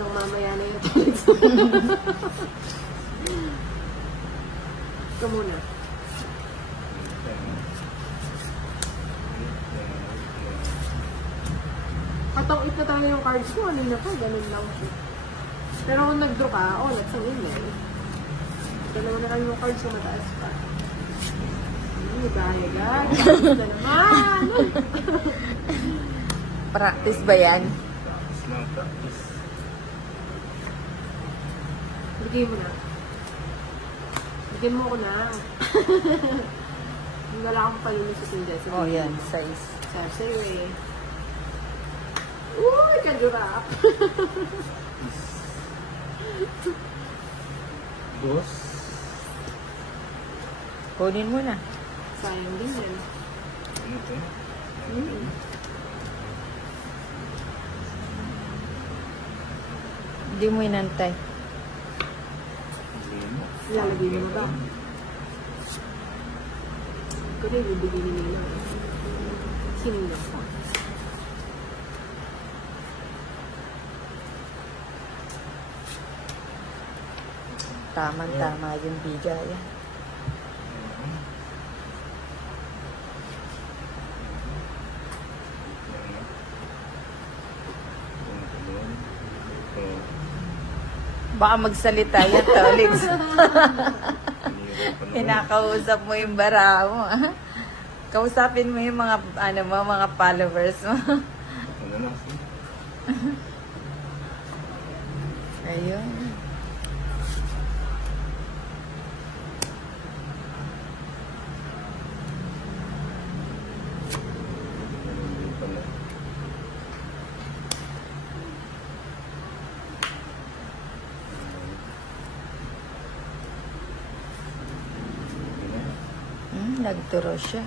hanggang mamaya na yung ito muna. Katong-it na tayo yung cards ko. Ano na pa? Ganun lang siya. Pero kung nag-draw ka, let's ang email. Dalawa na lang yung cards sa mataas pa. Kaya agad. Practice na naman. Practice ba yan? Practice lang, practice. Bigay mo na. Bigyan mo ko na. Yung wala akong palulo sa tinda. Oh, yan. Size. Sa'yo eh. Uy, kadurap. Boss. Kunin mo na. Sayang din yan. Ano ito? Hindi mo inantay. Ilalagay mo na ba? Ito na yung bibigay ni Nina. Sinino pa? Tama-tama yung bigay. Baka magsalita yan, Tolix. Pinakausap mo yung bara mo. Kausapin mo yung mga, mga followers mo. Ayun. Nagturo siya.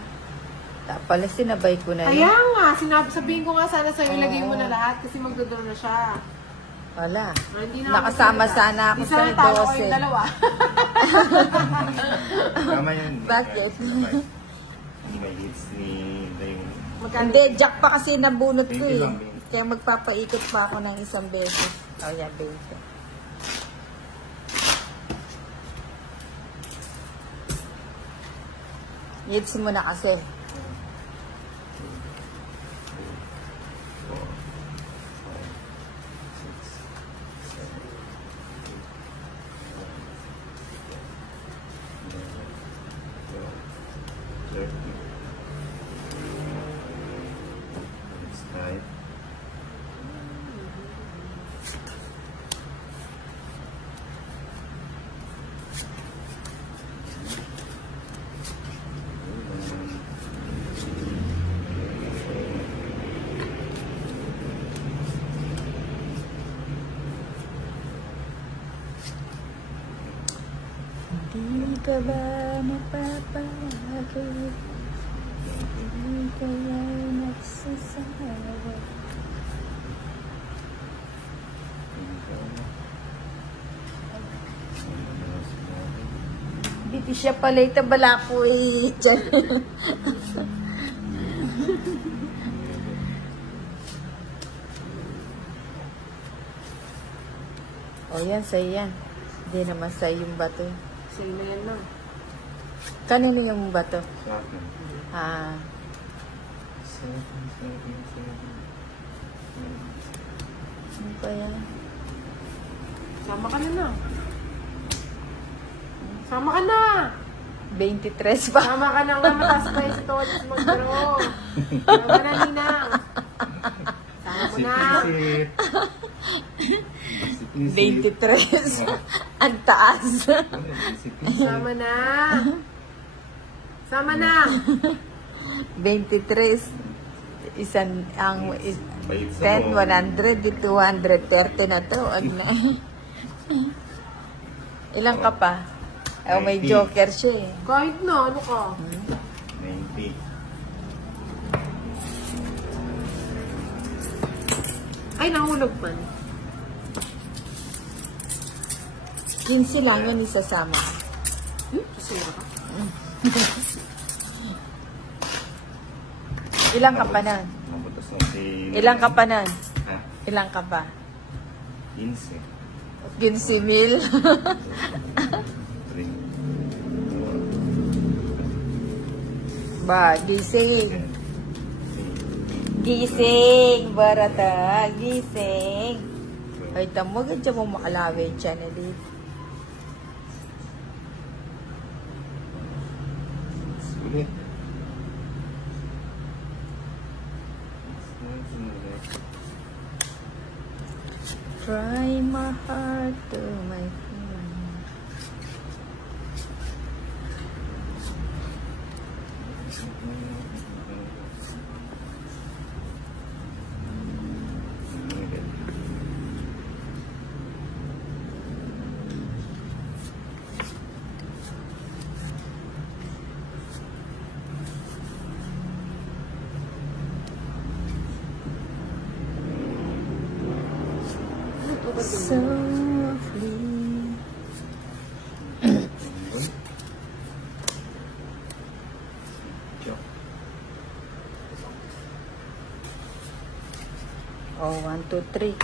Pala sinabay ko na yun. Kaya nga, sabihin ko nga sana sa'yo, ilagay mo na lahat kasi magdodoro na siya. Wala. Na nakasama sana ako sa 12. Isa na talo ko yung dalawa. Tama yan. Bakit? Hindi may hits ni Dayon. Hindi, jack pa kasi nabunot ko eh. Kaya magpapaikot pa ako ng isang beses. Oh, yeah, 20. Hits mo na kasi. Hindi ka ba napapagod? Hindi kaya nagsasawa? Biti siya pala itabala ko eh. O yan, sa'yo yan. Hindi naman sa'yo yung bato. Sa'yo na yan lang. Kanino yung bato? Sa akin. Ah. 7. Ano pa yan? Sama ka na. Sama ka na! 23 pa. Sama ka na nga mataas pa yung storage mag-draw. Sama na, Ninang. Sama mo na. 23. Ang taas. Sama na. Sama na. 23. Isang, ang 10, 100, 230 na to. Wag na. Ilang ka pa? Oh, may joker siya eh. Kahit na, ano ka? 90. Ay, nahulog man. 15 lang yun isasama. Susura ka? Ilang ka pa na? Mabutas na si... Ilang ka pa na? Ha? Ilang ka pa? 15. 15,000. 3. Ba, gising. Gising, barata, gising. Ay, tamo, ganyan mo makalawin siya na dito. Sulit. Try my heart to my friend. Softly. Oh, 1, 2, 3. 1,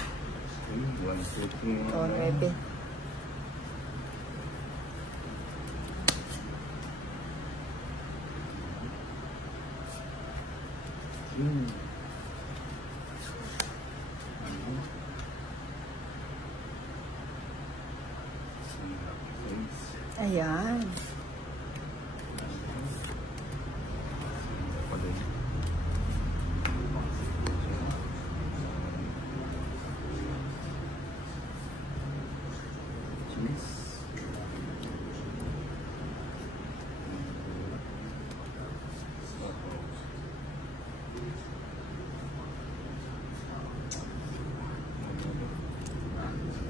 2, 3. Oh, 9. Ayan.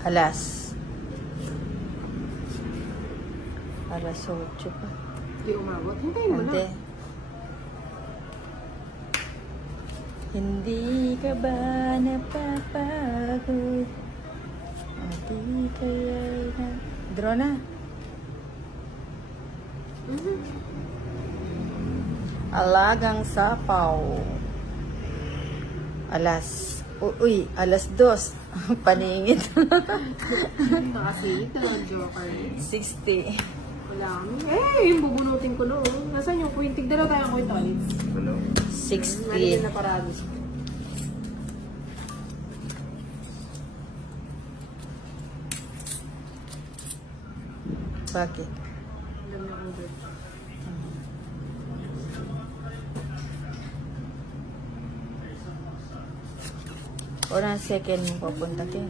Alas 8 pa. Hindi umabot. Hintayin mo Hindi. na. Hindi ka ba napapagod? Hindi kaya na... Draw na. Alagang sapaw. Alas 2. Paningit. Nakasilip na lang, Joker. 60. Wala kami. Yung bubunutin ko noon. Nasaan yung queen? Tigdala tayo ng queen. 60. Malitin na parado. Bakit? Alam niya kung good. Orang second mo papunta kayo.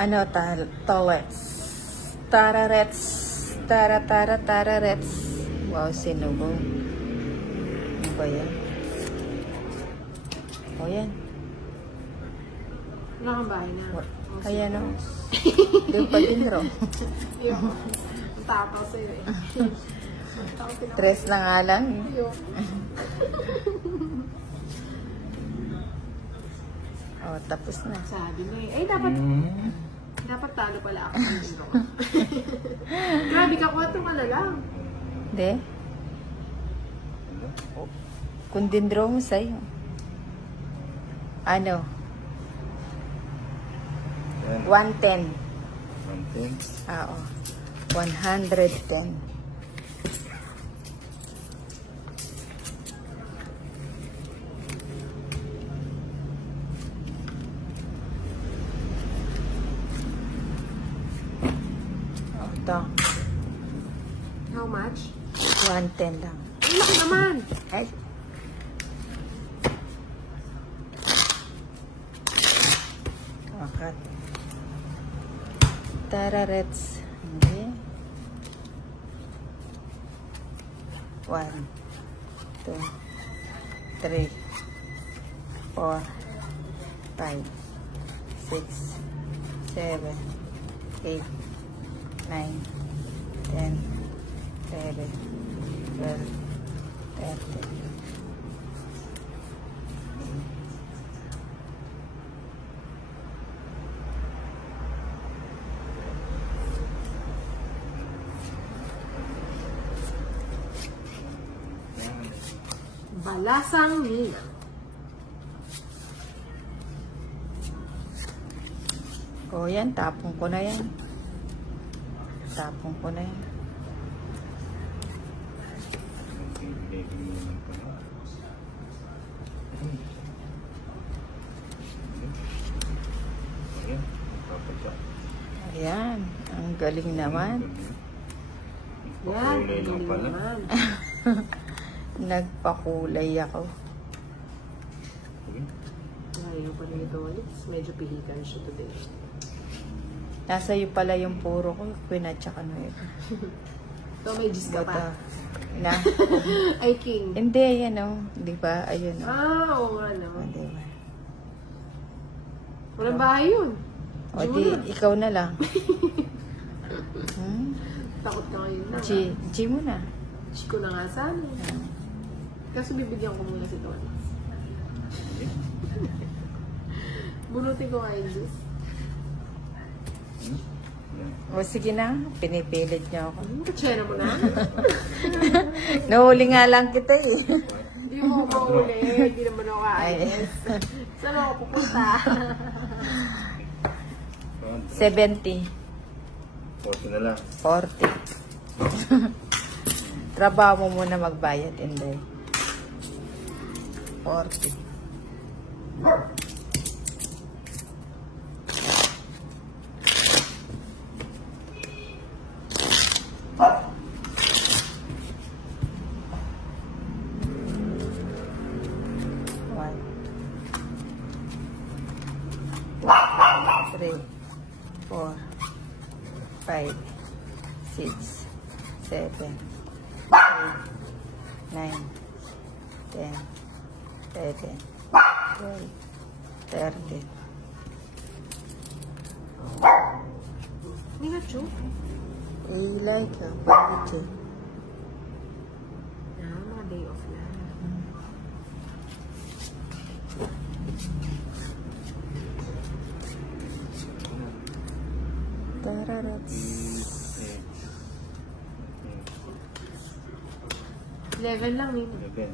Ano, tolets. Tararets. Tararets. Wow, sinubo. Ano ba yan? O yan. Wala kang bahay na. Ayan o. Doon pa din ro. Ang takaw sa'yo eh. Tres na nga lang. O, tapos na. Sabi na eh. Ay, dapat talo pala ako. Grabe ka, 4 ka na lang. Hindi. Kung dindraw mo sa'yo. Ano? 110. 110. Oo. 110. Ito. How much? 110 lang. Ay, laki naman. Ay. Okay. Tararets. Okay. 1, 2, 3, 4, 5, 6, 7, 8, 9, 10, 11, 12, 13. Balasang Nina. O yan, tapong ko na yan. Tapong ko na yan. Ayan, ang galing naman. Yan, galing naman. Nagpakulay ako. Ayaw pa rin ito ulit. Medyo pihikan siya today. Nasa iyo pala yung puro ko. Queen at saka nueva. Ito, may gis ka pa. Na? Ay, king. Hindi, yan o. Di ba? Ayun o. Oo nga naman. Di ba? Walang bahay yun. O di, ikaw na lang. Takot ka ngayon na. G mo na. Chiko na nga sana. Kaso bibigyan ko muna si Tony. Bunutin ko nga yung juice. O sige na, pinipilit niyo ako. Katsera mo na. Nahuli nga lang kita eh. Hindi mo mahuli. Hindi naman ako kaayos. Saan ako pupunta? 70. 40 na lang. 40. Trabaho mo muna magbayad, hindi. 40. Three, 4, 5, 6, 7, 8, 9, 10, 11, 12, 13. Hindi na, Chu. Ilay ka, bakit eh? Mga day off na. Tararats. 11 lang, Nina. 11.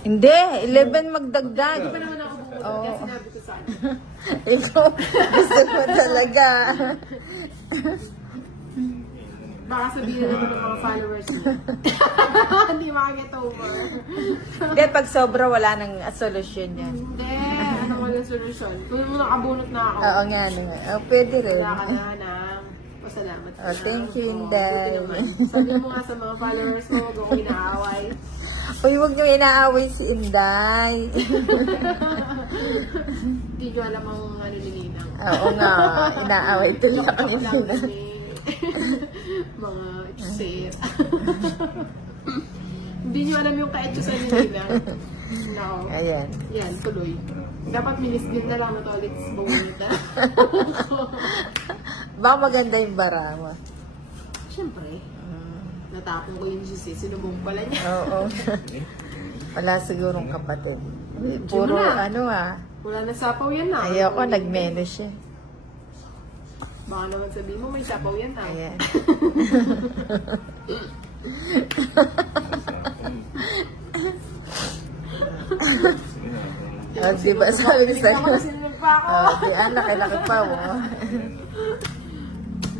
Hindi, 11 magdagdag. Hindi pa naman ako bumubot kaya sinabi ko sa akin. Ikaw, gusto mo talaga. Baka sabihin na naman ng mga followers niya. Hindi makaget over. Hindi, pag sobra, wala nang solusyon yan. Hindi, ano walang solusyon. Kung mo nakabunot na ako. Oo nga, ano nga. Oh, pwede rin. Wala ka na na. Pasalamat ka Oh, thank you, Inday. Buti naman. Sabi mo nga sa mga followers mo, huwag akong inaaway. Uy, huwag niyong inaaway si Inday. Hindi nyo alam ang ano ni Ninang. Oo nga, inaaway tuloy ako ni Lang Ninang. ni mga etchusera. Hindi nyo alam yung ka-etchusan ni Ninang. No. Ayan. Yan, tuloy. Dapat minisbin na lang na to ulit sa bonita. Baka maganda yung bara mo. Siyempre. Natapon ko yung juice eh. Sinubong pala niya. Oo. Wala sigurong kapatid. Puro na. ano ah. Wala na sapaw yan na. Ayoko, nagmeno siya. Baka naman sabihin mo may sapaw yan na. Ayan. Oh, di ba sabi ko sa'yo? Sinunod pa ako. Oh, di laki-laki pa mo.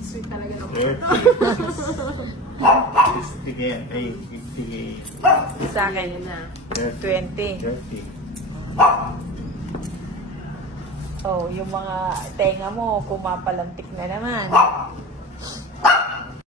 Sweet talaga ng 60K, ay 50K. Sa akin, Ayan na. 20. 30. Oh, yung mga tenga mo, pumapalantik na naman.